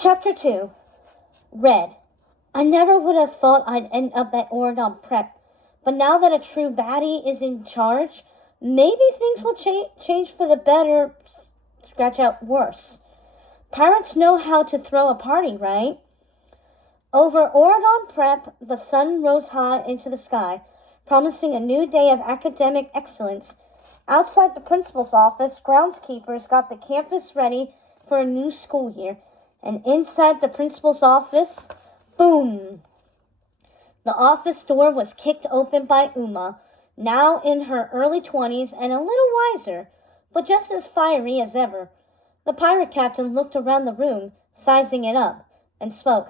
Chapter 2. Red. I never would have thought I'd end up at Oregon Prep, but now that a true baddie is in charge, maybe things will change for the better, scratch out worse. Pirates know how to throw a party, right? Over Oregon Prep, the sun rose high into the sky, promising a new day of academic excellence. Outside the principal's office, groundskeepers got the campus ready for a new school year. And inside the principal's office, boom! The office door was kicked open by Uma, now in her early 20s and a little wiser, but just as fiery as ever. The pirate captain looked around the room, sizing it up, and spoke.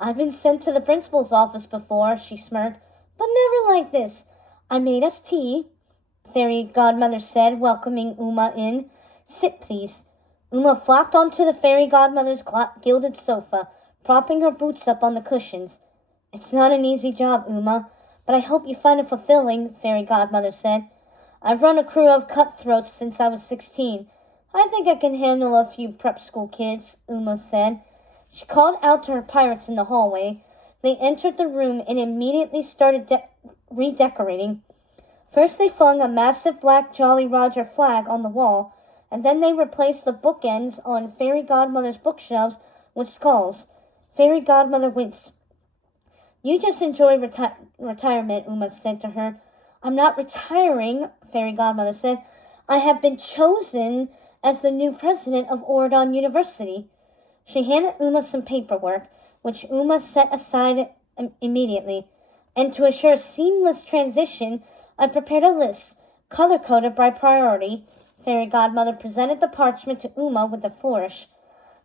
"I've been sent to the principal's office before," she smirked, "but never like this. I made us tea," Fairy Godmother said, welcoming Uma in. "Sit, please." Uma flopped onto the fairy godmother's gilded sofa, propping her boots up on the cushions. "It's not an easy job, Uma, but I hope you find it fulfilling," fairy godmother said. "I've run a crew of cutthroats since I was 16. I think I can handle a few prep school kids," Uma said. She called out to her pirates in the hallway. They entered the room and immediately started redecorating. First they flung a massive black Jolly Roger flag on the wall, and then they replaced the bookends on Fairy Godmother's bookshelves with skulls. Fairy Godmother winced. "You just enjoy retirement," Uma said to her. "I'm not retiring," Fairy Godmother said. "I have been chosen as the new president of Oregon University." She handed Uma some paperwork, which Uma set aside immediately. "And to assure seamless transition, I prepared a list, color-coded by priority." Fairy Godmother presented the parchment to Uma with a flourish.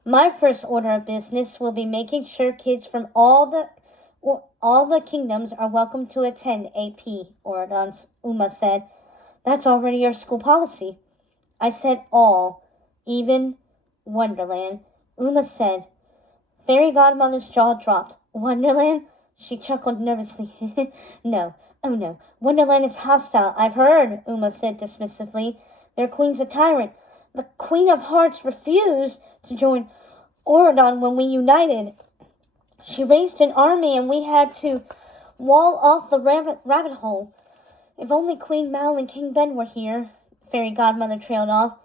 "My first order of business will be making sure kids from all the kingdoms are welcome to attend AP Oregon," Uma said. "That's already your school policy." "I said all, even Wonderland," Uma said. Fairy Godmother's jaw dropped. "Wonderland?" She chuckled nervously. "No, oh no, Wonderland is hostile, I've heard," Uma said dismissively. "Their queen's a tyrant. The Queen of Hearts refused to join Oregon when we united. She raised an army and we had to wall off the rabbit hole. If only Queen Mal and King Ben were here," Fairy Godmother trailed off.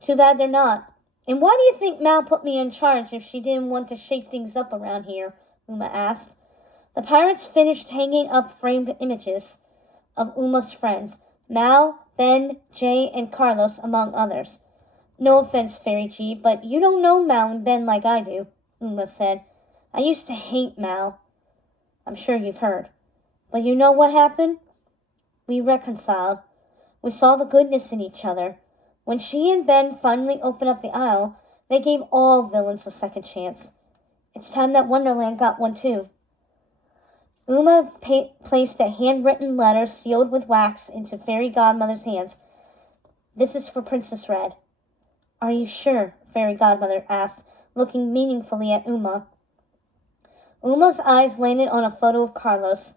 "Too bad they're not. And why do you think Mal put me in charge if she didn't want to shake things up around here?" Uma asked. The pirates finished hanging up framed images of Uma's friends, Mal, Ben, Jay, and Carlos, among others. "No offense, Fairy G, but you don't know Mal and Ben like I do," Uma said. "I used to hate Mal. I'm sure you've heard. But you know what happened? We reconciled. We saw the goodness in each other. When she and Ben finally opened up the aisle, they gave all villains a second chance. It's time that Wonderland got one too." Uma placed a handwritten letter sealed with wax into Fairy Godmother's hands. "This is for Princess Red." "Are you sure?" Fairy Godmother asked, looking meaningfully at Uma. Uma's eyes landed on a photo of Carlos,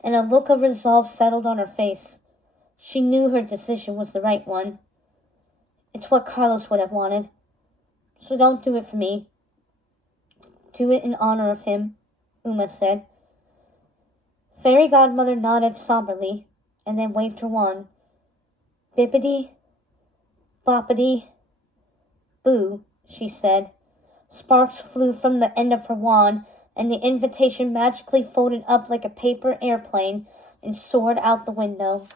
and a look of resolve settled on her face. She knew her decision was the right one. "It's what Carlos would have wanted. So don't do it for me. Do it in honor of him," Uma said. Fairy Godmother nodded somberly, and then waved her wand. "Bippity, boppity, boo," she said. Sparks flew from the end of her wand, and the invitation magically folded up like a paper airplane and soared out the window.